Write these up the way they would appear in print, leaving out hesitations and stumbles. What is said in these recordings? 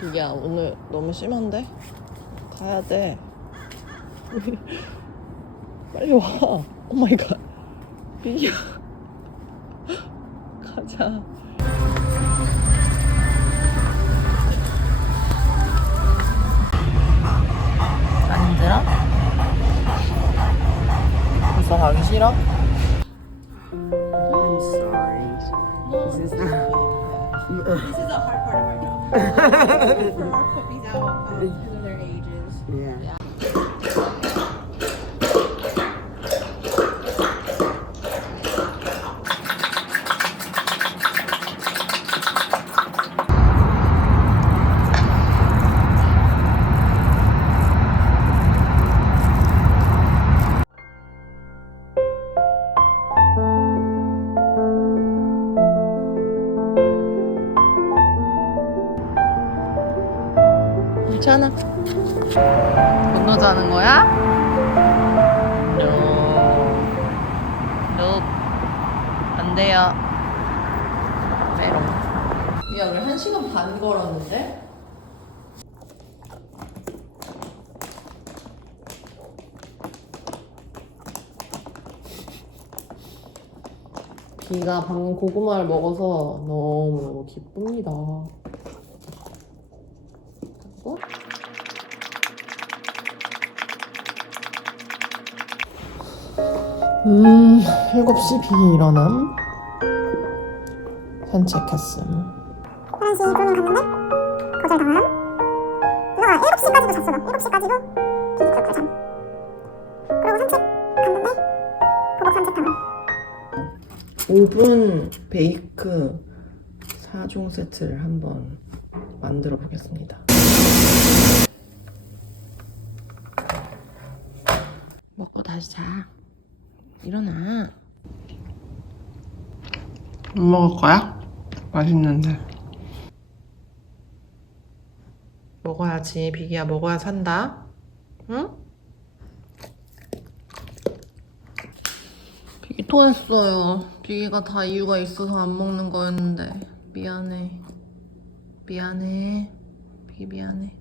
비기야, 오늘 너무 심한데? 가야 돼. 빨리 와. 오 마이 갓. 비기야. 가자. 안 힘들어? 벌써 가기 싫어? I'm sorry. This is The hard part of our job. For our puppies out because of their ages. yeah. 괜찮아. 건너자는 거야? No. 안 돼요. 메롱. 야, 우리 1시간 반 걸었는데? 비가 방금 고구마를 먹어서 너무 기쁩니다. 어? 7시 비 일어남. 산책했음. 11시 그러면 갔는데 거절당함. 누나가 7시까지도 잤어. 7시까지도 비디클 잠. 그리고 산책 갔는데 도복 산책당함. 오븐 베이크 4종 세트를 한번 만들어 보겠습니다. 먹고 다시 자. 일어나. 못 먹을 거야? 맛있는데. 먹어야지. 비기야, 먹어야 산다. 응? 비기 토했어요. 비기가 다 이유가 있어서 안 먹는 거였는데 미안해. 미안해. 비기 미안해.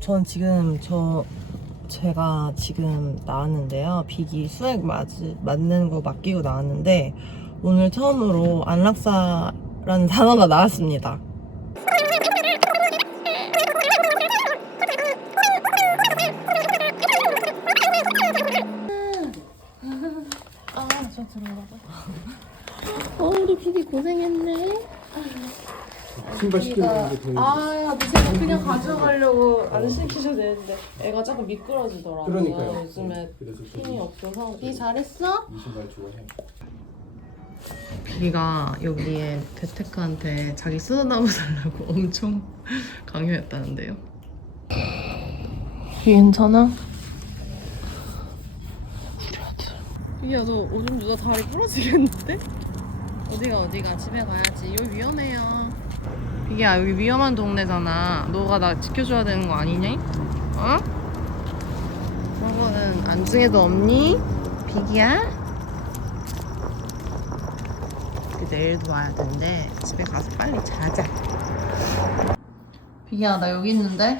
전 지금 제가 지금 나왔는데요. 비기 수액 맞는 거 맡기고 나왔는데 오늘 처음으로 안락사라는 단어가 나왔습니다. 저 들어가봐. 우리 비기 고생했네. 신발 시켰는데 더 제가 그냥 가져가려고 안 시키셔도 되는데 애가 자꾸 미끄러지더라고요. 그러니까요. 요즘에 그래서 힘이 없어서. 비 잘했어? 이 신발 좋아해. 비기가 여기에 대테크한테 자기 쓰다듬어 달라고 엄청 강요했다는데요. 비 괜찮아? 우리 아들. 비기야, 너 오줌 누가 다리 부러지겠는데? 어디가 집에 가야지. 여기 위험해요. 비기야, 여기 위험한 동네잖아. 너가 나 지켜줘야 되는 거 아니냐? 어? 그런 거는 안중에도 없니? 비기야? 내일도 와야 되는데 집에 가서 빨리 자자. 비기야, 나 여기 있는데?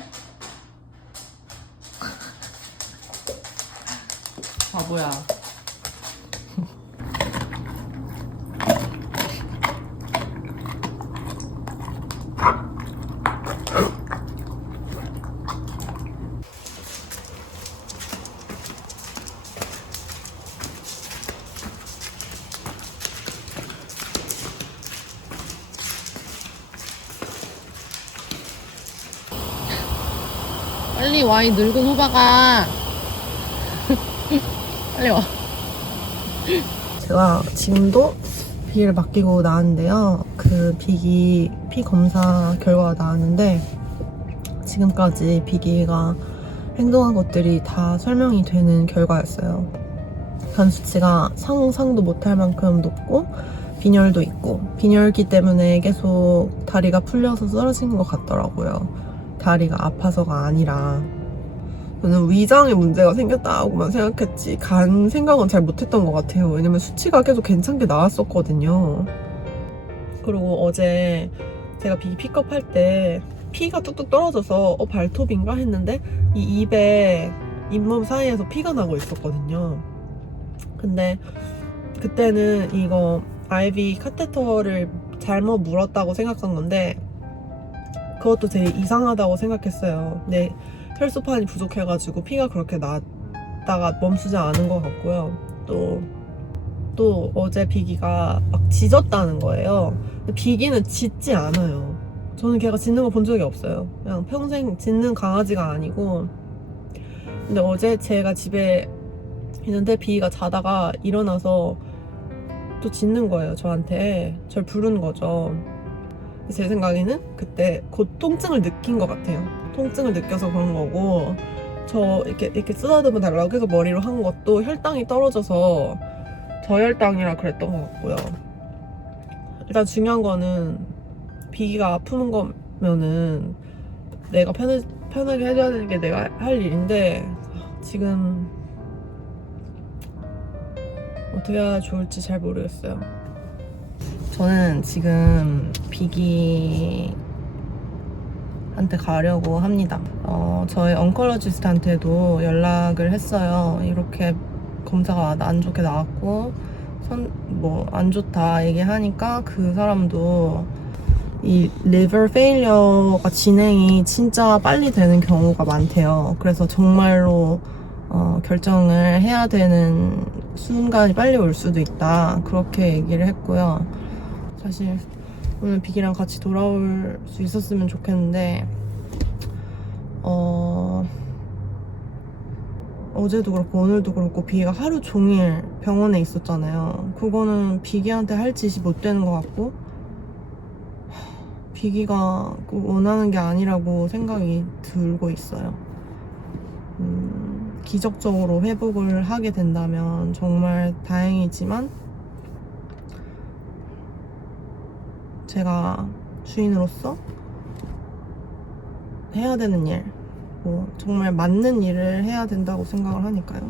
바보야. 빨리 와, 이 늙은 호박아. 빨리 와. 제가 지금도 비기를 맡기고 나왔는데요. 그 비기 피 검사 결과가 나왔는데 지금까지 비기가 행동한 것들이 다 설명이 되는 결과였어요. 간 수치가 상상도 못할 만큼 높고 빈혈도 있고, 빈혈기 때문에 계속 다리가 풀려서 쓰러진 것 같더라고요. 다리가 아파서가 아니라. 저는 위장에 문제가 생겼다고만 생각했지 간 생각은 잘 못했던 것 같아요. 왜냐면 수치가 계속 괜찮게 나왔었거든요. 그리고 어제 제가 비기 픽업할 때 피가 뚝뚝 떨어져서 발톱인가 했는데 이 입에 잇몸 사이에서 피가 나고 있었거든요. 근데 그때는 이거 IV 카테터를 잘못 물었다고 생각한 건데 그것도 되게 이상하다고 생각했어요. 근데 혈소판이 부족해가지고 피가 그렇게 났다가 멈추지 않은 것 같고요. 또 어제 비기가 막 짖었다는 거예요. 근데 비기는 짖지 않아요. 저는 걔가 짖는 거 본 적이 없어요. 그냥 평생 짖는 강아지가 아니고. 근데 어제 제가 집에 있는데 비기가 자다가 일어나서 또 짖는 거예요. 저한테. 절 부르는 거죠. 제 생각에는 그때 곧 통증을 느낀 것 같아요. 통증을 느껴서 그런 거고, 저 이렇게 쓰다듬어 달라고 해서 머리로 한 것도 혈당이 떨어져서 저혈당이라 그랬던 것 같고요. 일단 중요한 거는 비기가 아픈 거면은 내가 편하게 해줘야 되는 게 내가 할 일인데 지금 어떻게 해야 좋을지 잘 모르겠어요. 저는 지금 비기한테 가려고 합니다. 저희 언컬러지스트한테도 연락을 했어요. 이렇게 검사가 안 좋게 나왔고 안 좋다 얘기하니까 그 사람도 이 리버 페일러가 진행이 진짜 빨리 되는 경우가 많대요. 그래서 정말로 결정을 해야 되는 순간이 빨리 올 수도 있다, 그렇게 얘기를 했고요. 사실 오늘 비기랑 같이 돌아올 수 있었으면 좋겠는데 어제도 그렇고 오늘도 그렇고 비기가 하루 종일 병원에 있었잖아요. 그거는 비기한테 할 짓이 못 되는 것 같고 비기가 원하는 게 아니라고 생각이 들고 있어요. 기적적으로 회복을 하게 된다면 정말 다행이지만 제가 주인으로서 해야 되는 일, 정말 맞는 일을 해야 된다고 생각을 하니까요.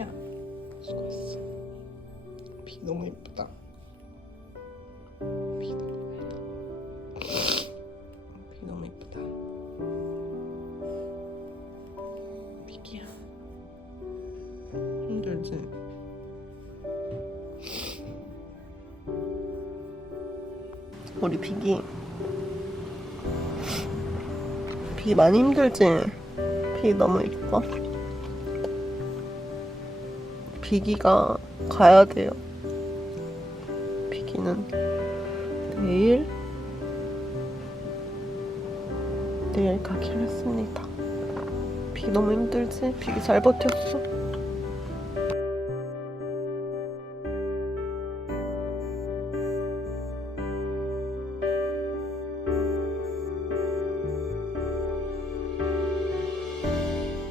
야, 수고했어. 비 너무 예쁘다. 비 너무 예쁘다. 비기야, 힘들지? 우리 비기 많이 힘들지? 비기 너무 예뻐. 비기가 가야 돼요. 비기는 내일 가기로 했습니다. 비기 너무 힘들지? 비기 잘 버텼어.